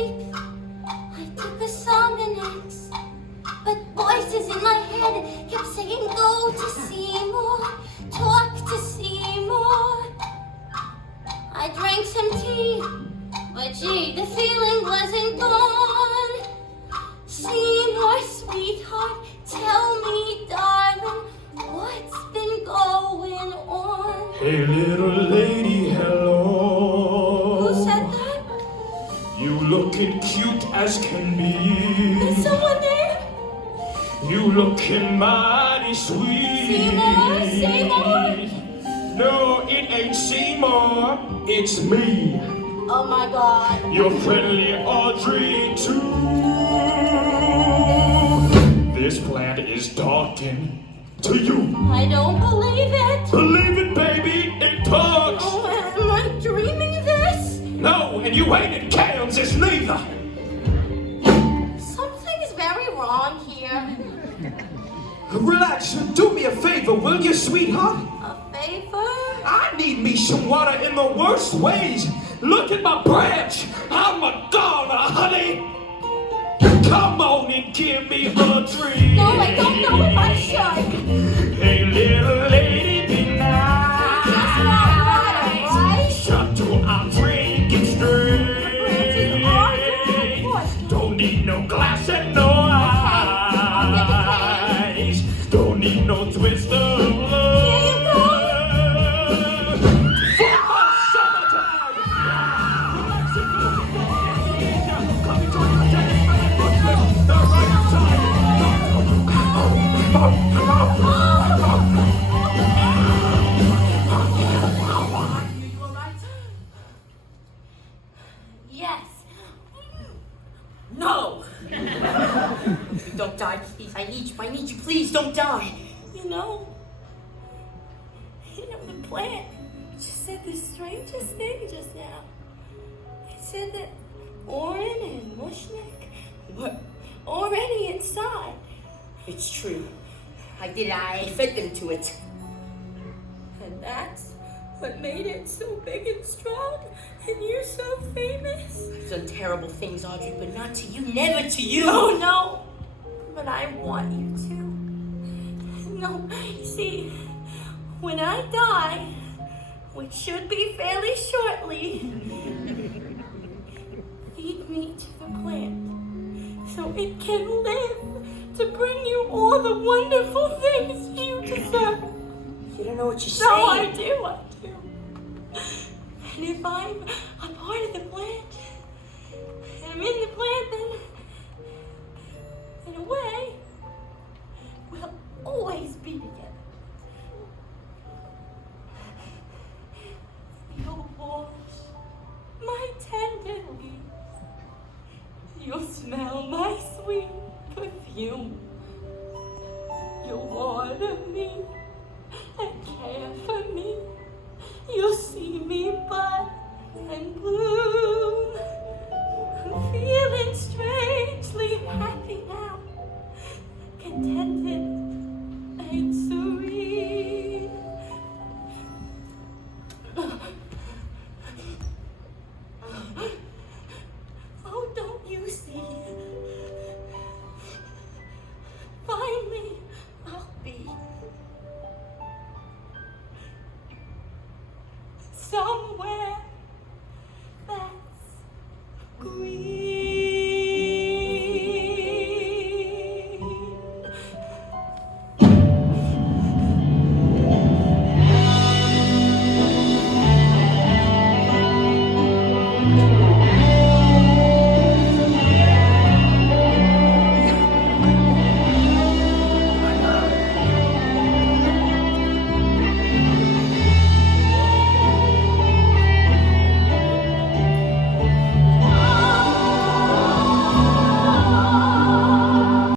sleep. I took a Sominex, but voices in my head kept saying, go to Seymour, talk to Seymour. I drank some tea, but gee, the feeling wasn't gone. Seymour, sweetheart, tell me, darling, what's been going on? Hey, little lady, hello. Who said that? You looking cute as can be. Is someone there? You looking mighty sweet. Seymour, Seymour? No, it ain't Seymour, it's me. Oh my God. Your friendly Audrey, too. This plant is talking to you. I don't believe it. Believe it, baby, it talks. Oh, am I dreaming this? No, and you ain't in Kansas neither. Something's very wrong here. Relax, do me a favor, will you, sweetheart? A favor? I need me some water in the worst ways. Look at my branch. I'm a goner, honey. Come on and give me a drink. No, I don't know if I should. Hey, little lady, be nice. Just want water, right? Shut to I'm drinking straight. Don't need no glass and no ice. Don't need no twist of love. Here you go. For my summertime. Relax and go. Come and join me. The right side. Yes. No! Don't die, please. I need you, please don't die. You know, the plant just said the strangest thing just now. It said that Oren and Mushnik were already inside. It's true. I fed them to it. And that's what made it so big and strong, and you're so famous. I've done terrible things, Audrey, but not to you, never to you. Oh, no, but I want you to. No, you see, when I die, which should be fairly shortly, feed me to the plant so it can live to bring you all the wonderful things you deserve. You don't know what you're saying. No, I do. And if I'm a part of the plant, and I'm in the plant, then, in a way, we'll always be together. You'll wash my tender leaves. You'll smell my sweet perfume. You'll water me and care for me. You'll see me bud and bloom. I'm feeling strangely happy now, contented and serene. Oh, don't you see? Finally, I'll be somewhere